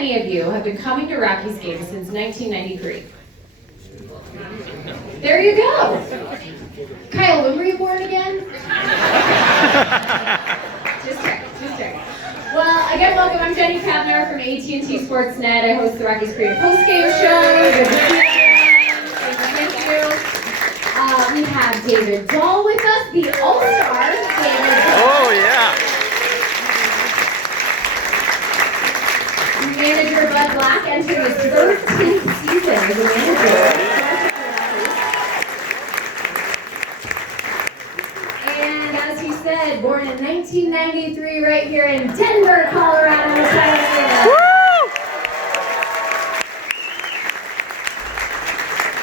many of you have been coming to Rockies games since 1993? There you go. Kyle, when were you born again? Just check. Well, again, welcome. I'm Jenny Cavnar from AT&T Sportsnet. I host the Rockies pre- and post-game show. Good to see you. Thank you. We have David Dahl with us, the All-Star. David Dahl. Oh, yeah. Manager Bud Black entering his 13th season as a manager. And as he said, born in 1993 right here in Denver, Colorado.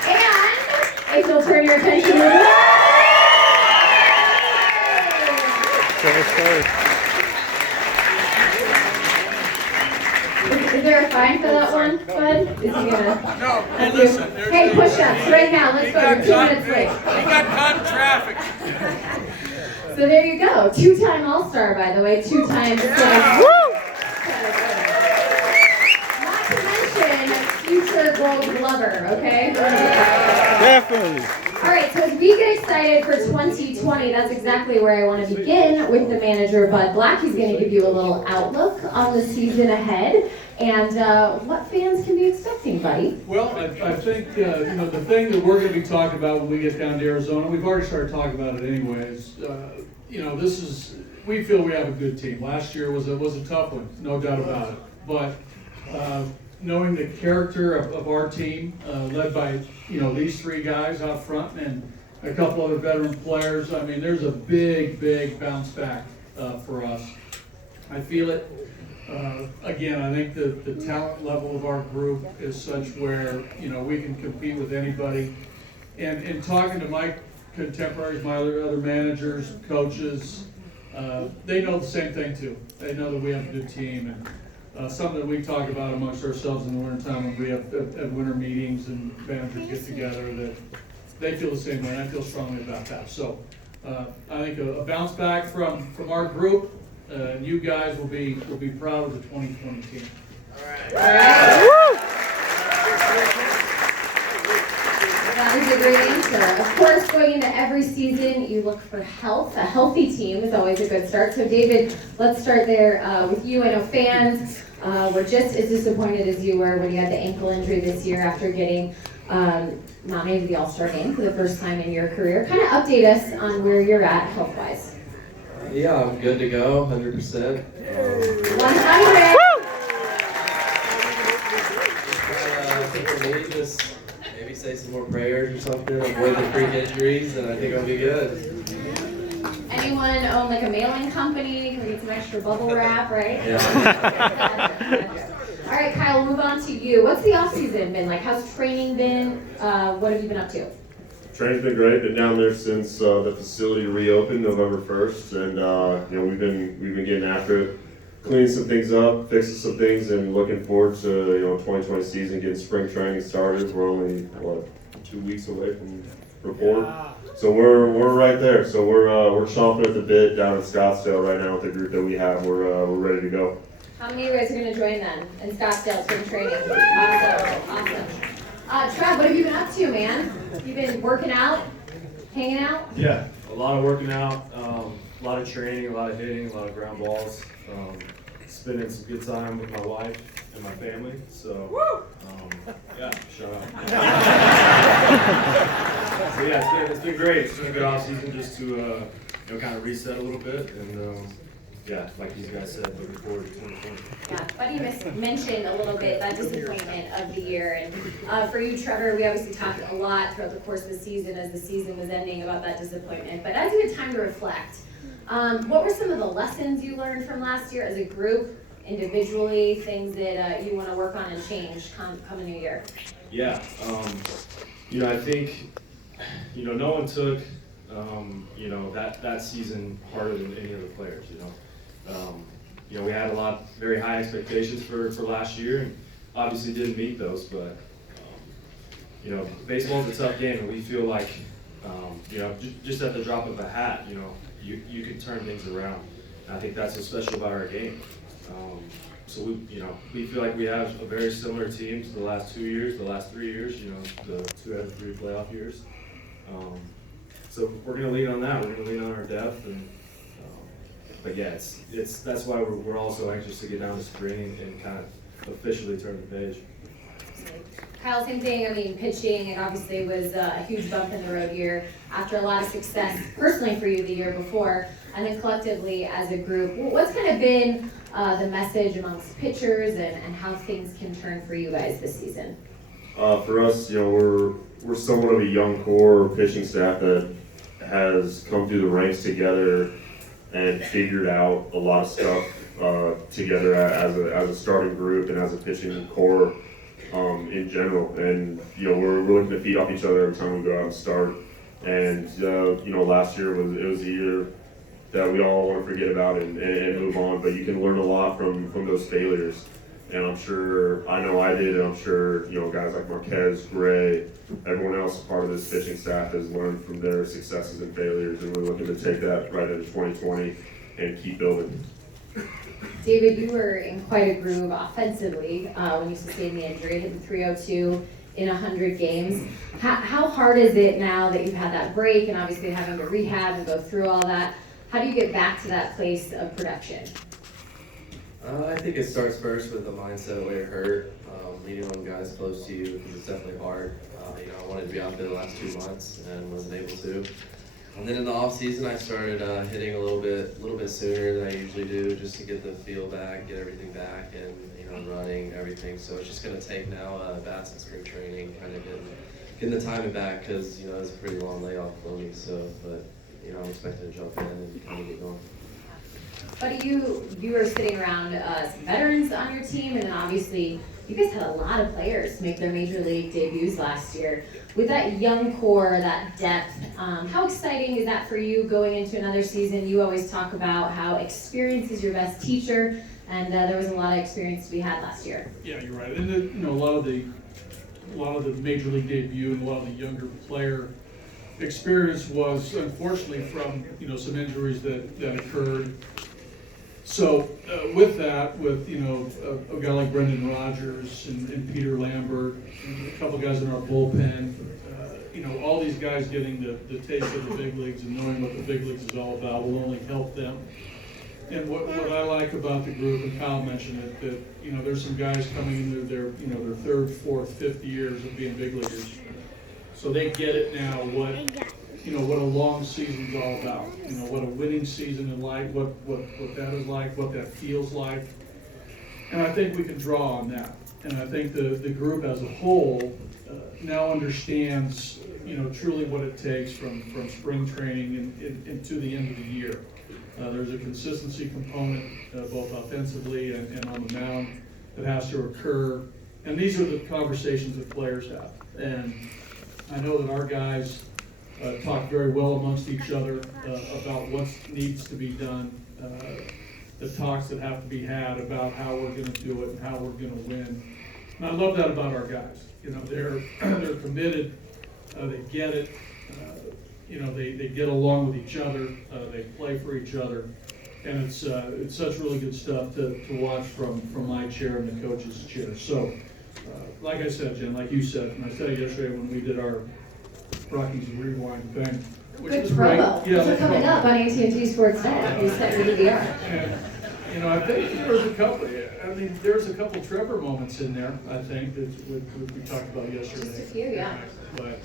And if you'll turn your attention to the Is there a fine for that one, Bud? Is he gonna? No, hey, listen. Hey, push-ups right now. Let's go. You're 2 minutes late. He got caught in traffic. So there you go. 2-time All-Star, by the way. 2-time. Not to mention future Gold Glover. Okay. Definitely. All right. So as we get excited for 2020, that's exactly where I want to begin with the manager, Bud Black. He's going to give you a little outlook on the season ahead. And what fans can be expecting, buddy? Well, I think the thing that we're going to be talking about when we get down to Arizona, we've already started talking about it anyways. We feel we have a good team. Last year was a tough one, no doubt about it. But knowing the character of our team, led by these 3 guys out front and a couple other veteran players, I mean, there's a big bounce back for us. I feel it. Again, I think the talent level of our group is such where we can compete with anybody. And in talking to my contemporaries, my other managers, coaches, they know the same thing too. They know that we have a good team, and something that we talk about amongst ourselves in the wintertime when we have winter meetings and managers get together, that they feel the same way, and I feel strongly about that. So I think a bounce back from our group. You guys will be proud of the 2020 team. All right. That was a great answer. Of course, going into every season, you look for health. A healthy team is always a good start. So, David, let's start there with you. I know fans were just as disappointed as you were when you had the ankle injury this year after getting nominated to the All-Star game for the first time in your career. Kind of update us on where you're at health-wise. Yeah, I'm good to go, 100%. 100! I think for me, just maybe say some more prayers or something, avoid the freak injuries, and I think I'll be good. Anyone own like a mailing company? Can we get some extra bubble wrap, right? Yeah. All right, Kyle, we'll move on to you. What's the off-season been like? How's training been? What have you been up to? Training's been great. Been down there since the facility reopened November 1st, and we've been getting after it, cleaning some things up, fixing some things, and looking forward to 2020 season, getting spring training started. We're only 2 weeks away from report, so we're right there. So we're chomping at the bit down in Scottsdale right now with the group that we have. We're ready to go. How many of you guys are going to join then in Scottsdale spring training? Awesome. Trav, what have you been up to, man? You been working out, hanging out? Yeah, a lot of working out, a lot of training, a lot of hitting, a lot of ground balls, spending some good time with my wife and my family. So, yeah, shut up. So yeah, it's been great. It's been a good off season just to kind of reset a little bit, and yeah, like these guys said, looking forward to 2020. Yeah, Buddy mentioned a little bit that disappointment of the year, and for you, Trevor, we obviously talked a lot throughout the course of the season as the season was ending about that disappointment. But as you had time to reflect, what were some of the lessons you learned from last year as a group, individually, things that you want to work on and change come the new year? Yeah, I think, no one took, that season harder than any of the players, we had very high expectations for last year, and obviously didn't meet those, but, baseball is a tough game, and we feel like, just at the drop of a hat, you can turn things around. And I think that's what's special about our game. so we feel like we have a very similar team to the last 2 years, the last 3 years, the 2 out of 3 playoff years. So we're going to lean on that. We're going to lean on our depth, and but yeah, that's why we're also anxious to get down to spring and kind of officially turn the page. Kyle, same thing. I mean, pitching, it obviously was a huge bump in the road year after a lot of success personally for you the year before, and then collectively as a group. What's kind of been the message amongst pitchers and how things can turn for you guys this season? For us, we're somewhat of a young core pitching staff that has come through the ranks together and figured out a lot of stuff together as a starting group and as a pitching core in general. And we're looking to feed off each other every time we go out and start. And last year was a year that we all want to forget about and move on. But you can learn a lot from those failures. And I know I did, and I'm sure guys like Marquez, Gray, everyone else part of this pitching staff has learned from their successes and failures, and we're looking to take that right into 2020 and keep building. David, you were in quite a groove offensively when you sustained the injury, hitting 302 in 100 games. How hard is it now that you've had that break and obviously having to rehab and go through all that? How do you get back to that place of production? I think it starts first with the mindset of where you're hurt, leaning on guys close to you, because it's definitely hard. I wanted to be out there the last 2 months and wasn't able to. And then in the off season, I started hitting a little bit sooner than I usually do, just to get the feel back, get everything back, and running everything. So it's just going to take now bats and spring training, kind of getting the timing back, because it was a pretty long layoff for me. So, but I'm expecting to jump in and kind of get going. But you were sitting around some veterans on your team, and then obviously you guys had a lot of players make their major league debuts last year. With that young core, that depth, how exciting is that for you going into another season? You always talk about how experience is your best teacher, and there was a lot of experience to be had last year. Yeah, you're right. And a lot of the major league debut and a lot of the younger player experience was unfortunately from some injuries that occurred. So with that, with a guy like Brendan Rodgers and Peter Lambert, and a couple guys in our bullpen, all these guys getting the taste of the big leagues and knowing what the big leagues is all about will only help them. And what I like about the group, and Kyle mentioned it, that there's some guys coming into their third, fourth, fifth years of being big leaguers, so they get it now. What a long season's all about. What a winning season is like, what that is like, what that feels like. And I think we can draw on that. And I think the group as a whole now understands, truly what it takes from spring training and to the end of the year. There's a consistency component, both offensively and on the mound, that has to occur. And these are the conversations that players have. And I know that our guys talk very well amongst each other about what needs to be done, the talks that have to be had about how we're going to do it and how we're going to win. And I love that about our guys. They're committed. They get it. They get along with each other. They play for each other, and it's such really good stuff to watch from my chair and the coach's chair. So, like I said, Jen, like you said, and I said it yesterday when we did our Rockies Rewind thing, which Good was great. promo. Yeah, Those are coming up on AT&T Sports Net. You set your DVR. And I think there's a couple. There's a couple Trevor moments in there. I think that we talked about yesterday. Just a few, yeah. But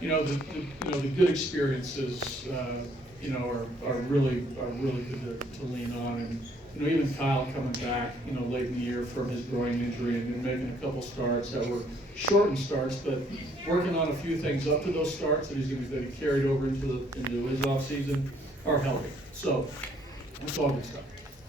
the good experiences, are really good to lean on. And even Kyle coming back, late in the year from his groin injury and making a couple starts that were shortened starts, but working on a few things up to those starts that he carried over into his off season are healthy. So that's all good stuff.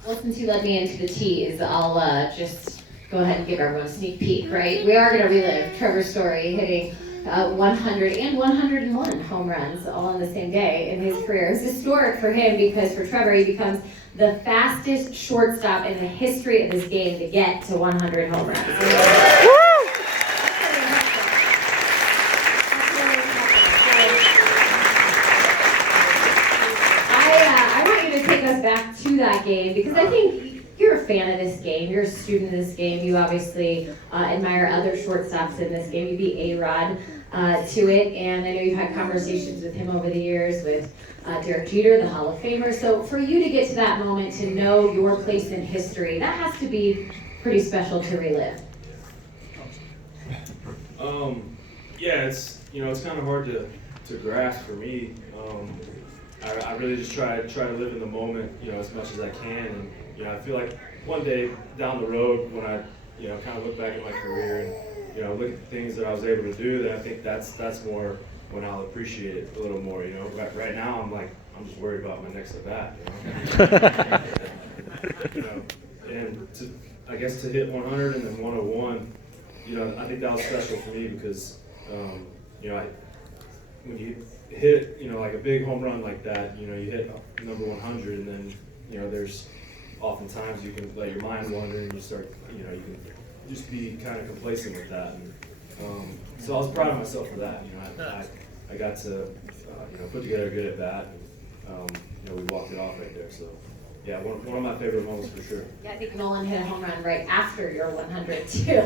Well, since you led me into the teas, I'll just go ahead and give everyone a sneak peek, right? We are going to relive Trevor's story, hitting 100 and 101 home runs all on the same day in his career. It's historic for him because for Trevor, he becomes the fastest shortstop in the history of this game to get to 100 home runs. I want you to take us back to that game because I think you're a fan of this game, you're a student of this game, you obviously admire other shortstops in this game. You beat A-Rod to it, and I know you've had conversations with him over the years with Derek Jeter, the Hall of Famer. So for you to get to that moment, to know your place in history, that has to be pretty special to relive. Yeah, it's kind of hard to grasp for me. I really just try to live in the moment, as much as I can, and I feel like one day down the road when I kind of look back at my career and look at the things that I was able to do, then I think that's more when I'll appreciate it a little more. Right now I'm just worried about my next at bat. And I guess to hit 100 and then 101, I think that was special for me because when you hit like a big home run like that, you hit number 100, and then there's oftentimes you can let your mind wander and you start you can just be kind of complacent with that. And so I was proud of myself for that. I got to put together a good at bat, and we walked it off right there. So yeah, one of my favorite moments for sure. Yeah, I think Nolan hit a home run right after your 100 too,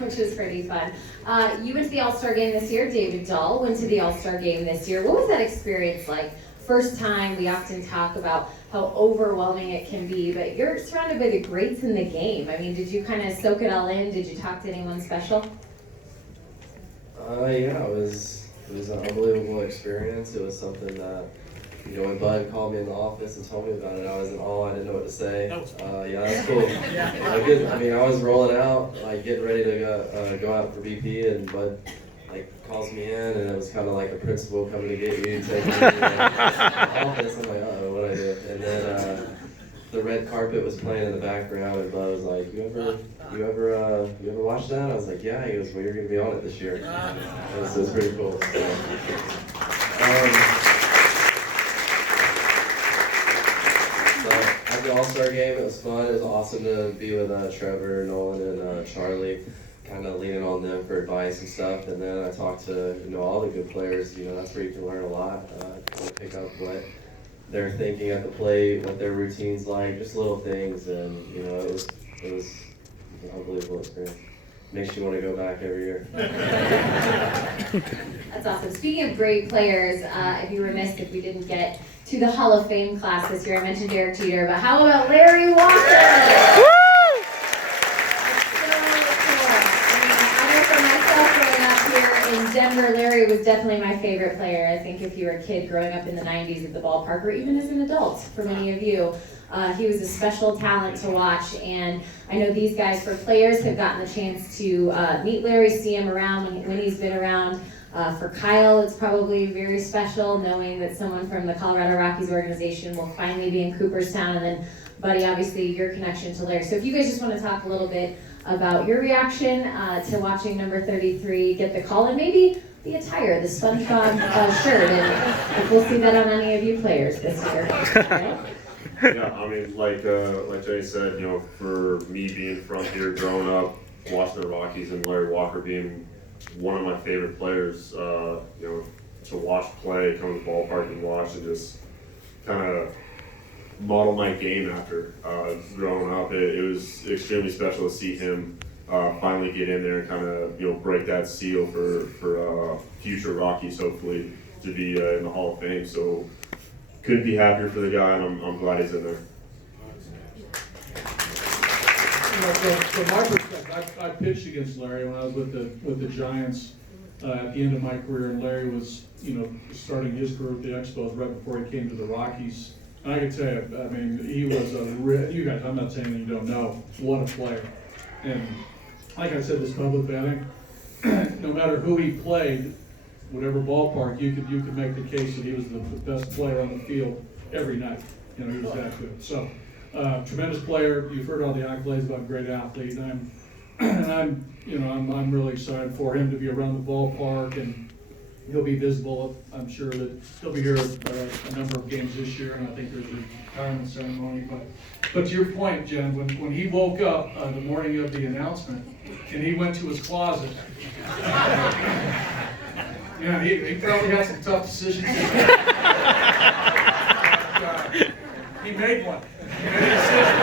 which was pretty fun. You went to the All-Star game this year. David Dahl went to the All-Star game this year. What was that experience like? First time, we often talk about how overwhelming it can be, but you're surrounded by the greats in the game. I mean, did you kind of soak it all in? Did you talk to anyone special? Yeah, it was an unbelievable experience. It was something that, when Bud called me in the office and told me about it, I was in awe. I didn't know what to say. Yeah, that's cool. I was rolling out, getting ready to go out for BP, and Bud calls me in, and it was kind of like a principal coming to get you, take me to the office. I'm like, uh-oh, what do I do? And then the red carpet was playing in the background, and Bud was like, you ever watch that? I was like, yeah. He goes, well, you're going to be on it this year. It was pretty cool. So at the All-Star game, it was fun. It was awesome to be with Trevor, Nolan, and Charlie, kind of leaning on them for advice and stuff. And then I talked to all the good players. That's where you can learn a lot. Kind of pick up what they're thinking at the plate, what their routine's like, just little things. And it was an unbelievable experience. Makes you want to go back every year. That's awesome. Speaking of great players, I'd be remiss if we didn't get to the Hall of Fame class this year. I mentioned Derek Jeter, but how about Larry Walker? In Denver, Larry was definitely my favorite player. I think if you were a kid growing up in the 90s at the ballpark, or even as an adult, for many of you, he was a special talent to watch. And I know these guys, for players, have gotten the chance to meet Larry, see him around when he's been around. For Kyle, it's probably very special knowing that someone from the Colorado Rockies organization will finally be in Cooperstown. And then, Buddy, obviously your connection to Larry. So if you guys just want to talk a little bit about your reaction to watching number 33 get the call, and maybe the attire, the SpongeBob shirt, and if we'll see that on any of you players this year. Right? Yeah, like Jay said, for me being from here, growing up, watching the Rockies, and Larry Walker being one of my favorite players, to watch play, come to the ballpark and watch, and just kind of model my game after growing up. It was extremely special to see him finally get in there and kind of break that seal for future Rockies, hopefully, to be in the Hall of Fame. So couldn't be happier for the guy, and I'm glad he's in there. From my perspective, I pitched against Larry when I was with the Giants at the end of my career, and Larry was starting his career with the Expos right before he came to the Rockies. And I can tell you, he was you guys, I'm not saying that you don't know, what a player. And like I said this publicly, I think no matter who he played, whatever ballpark, you could make the case that he was the best player on the field every night. He was that good. So, tremendous player. You've heard all the accolades about great athlete, and I'm really excited for him to be around the ballpark, and he'll be visible. I'm sure that he'll be here a number of games this year, and I think there's a retirement ceremony. But to your point, Jen, when he woke up the morning of the announcement, and he went to his closet, he probably had some tough decisions. He made one. He made a decision.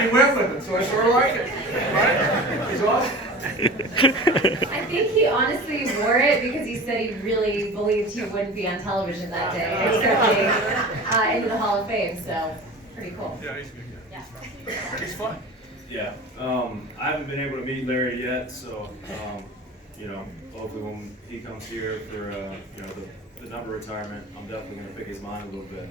And he went with it, so I sort of like it. Right? He's awesome. I think he honestly wore it because he said he really believed he wouldn't be on television that day, accepting into the Hall of Fame. So pretty cool. Yeah, he's a good guy. Yeah. He's fun. Yeah, I haven't been able to meet Larry yet, so, hopefully when he comes here for, the number retirement, I'm definitely gonna pick his mind a little bit.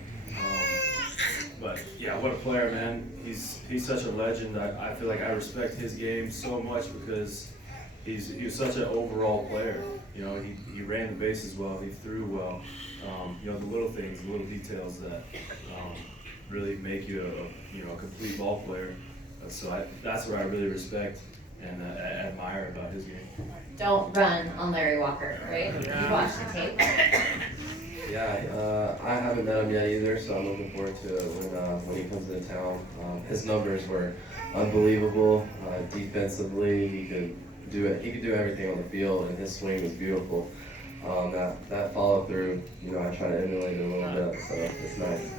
But yeah, what a player, man. He's such a legend. I feel like I respect his game so much because he was such an overall player. He ran the bases well, he threw well. The little things, the little details that really make you a complete ball player. So that's what I really respect and admire about his game. Don't run on Larry Walker, right? You watched the tape. Yeah, I haven't met him yet either, so I'm looking forward to it when he comes into town. His numbers were unbelievable. Defensively, he could do it. He could do everything on the field, and his swing was beautiful. That follow through, I try to emulate it a little bit, so it's nice.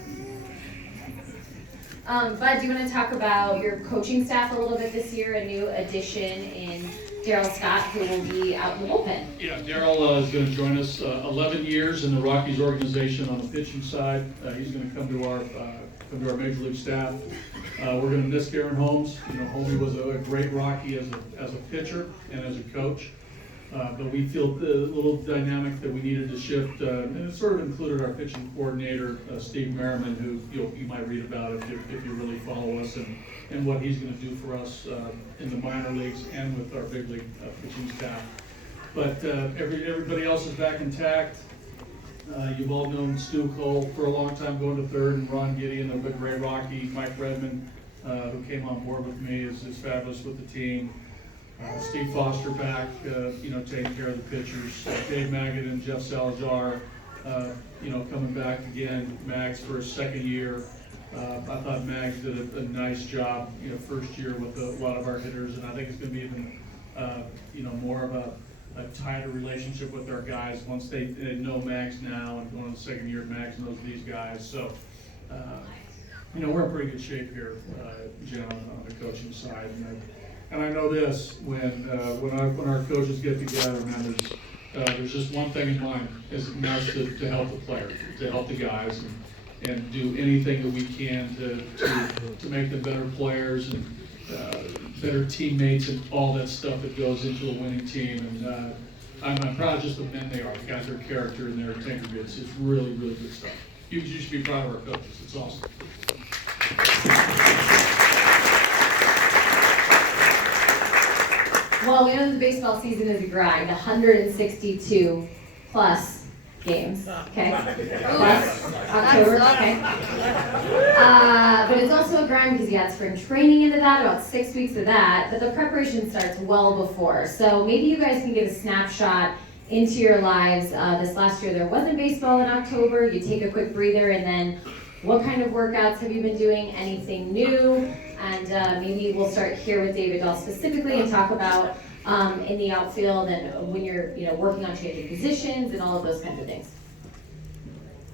Bud, do you want to talk about your coaching staff a little bit this year? A new addition in Dahl Scott, who will be out in the bullpen. Yeah, Daryl is going to join us 11 years in the Rockies organization on the pitching side. He's going to come to our major league staff. We're going to miss Garen Holmes. Homie was a great Rocky as a pitcher and as a coach. But we feel the little dynamic that we needed to shift, and it sort of included our pitching coordinator, Steve Merriman, who you might read about if you really follow us, and what he's going to do for us in the minor leagues and with our big league pitching staff. But everybody else is back intact. You've all known Stu Cole for a long time, going to third, and Ron Gideon, a great Rocky. Mike Redmond, who came on board with me, is fabulous with the team. Steve Foster back, taking care of the pitchers. Dave Maggott and Jeff Salazar, coming back again. Mags for his second year. I thought Mags did a nice job, first year with a lot of our hitters, and I think it's going to be even, more of a tighter relationship with our guys once they know Mags now, and going to the second year, Mags knows these guys. So, we're in pretty good shape here, Jim, on the coaching side. And I know this, when our coaches get together, man, there's just one thing in mind, and that's to help the players, to help the guys, and do anything that we can to make them better players and better teammates and all that stuff that goes into a winning team. And I'm proud of just the men they are. The guys are character and their integrity. It's really, really good stuff. You should be proud of our coaches. It's awesome. Well, we know the baseball season is a grind, 162 plus games, okay? Plus October, okay? But it's also a grind because you add spring training into that, about 6 weeks of that, but the preparation starts well before. So maybe you guys can give a snapshot into your lives. This last year there wasn't baseball in October. You take a quick breather, and then what kind of workouts have you been doing? Anything new? And maybe we'll start here with David Dahl specifically and talk about in the outfield and when you're working on changing positions and all of those kinds of things.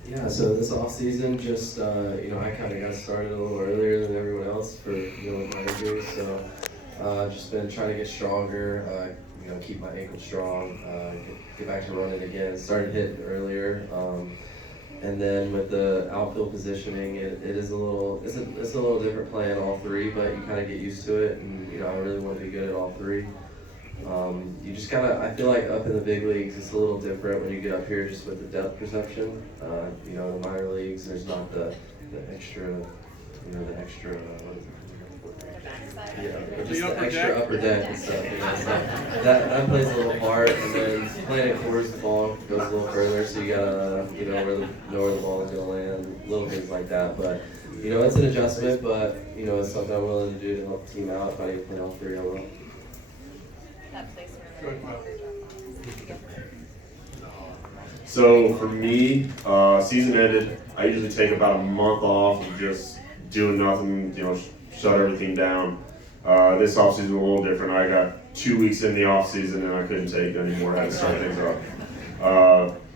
Yeah, so this off season, just I kind of got started a little earlier than everyone else for with my injury. So just been trying to get stronger, keep my ankle strong, get back to running again. Started hitting earlier. And then with the outfield positioning, it's a little different playing all three, but you kind of get used to it, and I really want to be good at all three. You just I feel like up in the big leagues, it's a little different when you get up here just with the depth perception. The minor leagues, there's not the extra, what is it? Yeah, just the extra upper deck and stuff. So that plays a little part, and then playing it towards the ball goes a little further, so you gotta know where the ball is gonna land, little things like that. But it's an adjustment, but it's something I'm willing to do to help the team out. If I need to play all three, I will. So for me, season ended. I usually take about a month off of just doing nothing, shut everything down. This off season was a little different. I got 2 weeks in the off season and I couldn't take it anymore. I had to start things up.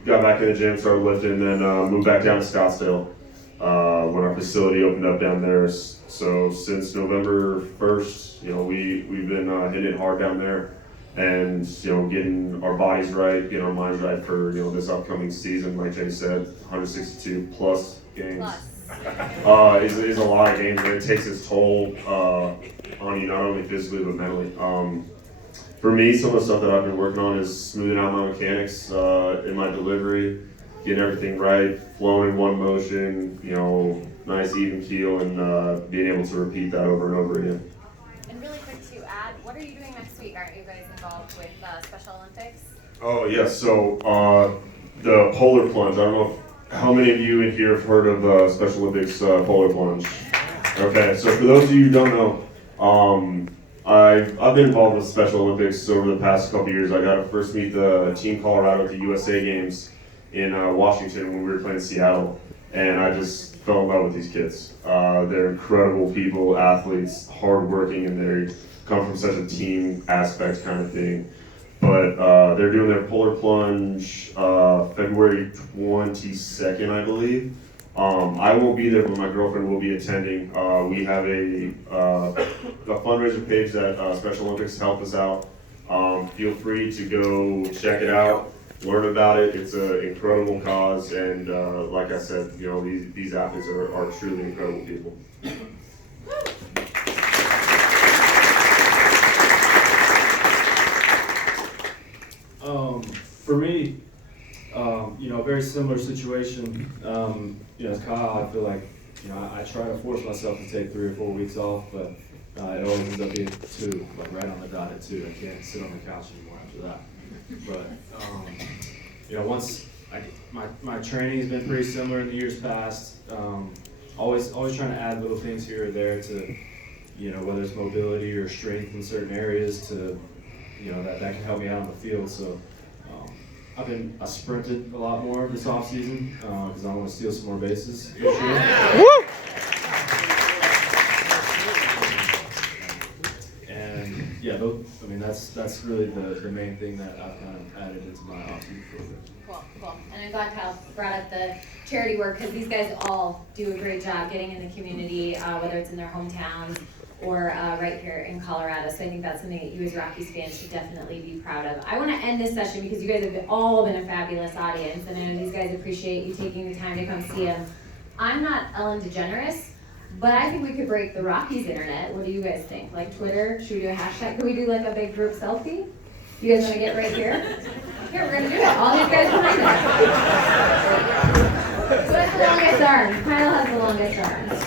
Got back in the gym, started lifting, then moved back down to Scottsdale. when our facility opened up down there. So since November 1st, we've been hitting it hard down there, and getting our bodies right, getting our minds right for this upcoming season. Like Jay said, 162 plus games is a lot of games, and it takes its toll on you, not only physically but mentally. For me, some of the stuff that I've been working on is smoothing out my mechanics in my delivery, getting everything right, flowing in one motion, nice even keel, and being able to repeat that over and over again. And really quick to add, what are you doing next week? Aren't you guys involved with Special Olympics? Oh yes, so the polar plunge. I don't know how many of you in here have heard of Special Olympics polar plunge. Okay, so for those of you who don't know, I've been involved with Special Olympics over the past couple years. I got to first meet the Team Colorado at the USA Games in Washington when we were playing Seattle, and I just fell in love with these kids. They're incredible people, athletes, hardworking, and they come from such a team aspect kind of thing. But they're doing their polar plunge February 22nd, I believe. I won't be there, but my girlfriend will be attending. We have a fundraiser page that Special Olympics helped us out. Feel free to go check it out, learn about it. It's an incredible cause, and like I said, these athletes are truly incredible people. For me, very similar situation. As Kyle, I feel like, I try to force myself to take 3 or 4 weeks off, but it always ends up being 2, like right on the dot at 2. I can't sit on the couch anymore after that. But, once my training's been pretty similar in the years past. Always trying to add little things here or there to, whether it's mobility or strength in certain areas to, that can help me out on the field. So I sprinted a lot more this off season because I want to steal some more bases this year. And yeah, that's really the main thing that I've kind of added into my off season program. Cool. And I'm glad Kyle brought up the charity work because these guys all do a great job getting in the community, whether it's in their hometowns or right here in Colorado. So I think that's something that you as Rockies fans should definitely be proud of. I want to end this session because you guys have all been a fabulous audience, and I know these guys appreciate you taking the time to come see them. I'm not Ellen DeGeneres, but I think we could break the Rockies internet. What do you guys think? Like Twitter? Should we do a hashtag? Could we do like a big group selfie? You guys want to get right here? Here, we're going to do it. All these guys behind us. Who has the longest arms? Kyle has the longest arms.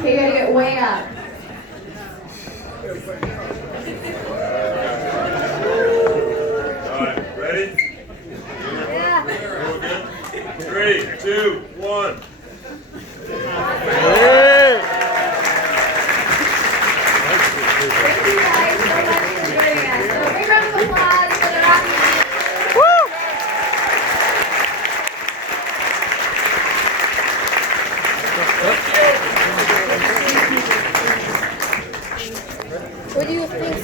Okay, you got to get way up. All right, ready? Yeah. 3, 2, 1. Thank you guys so much for joining us. So a big round of applause for the Rockies. What do you think?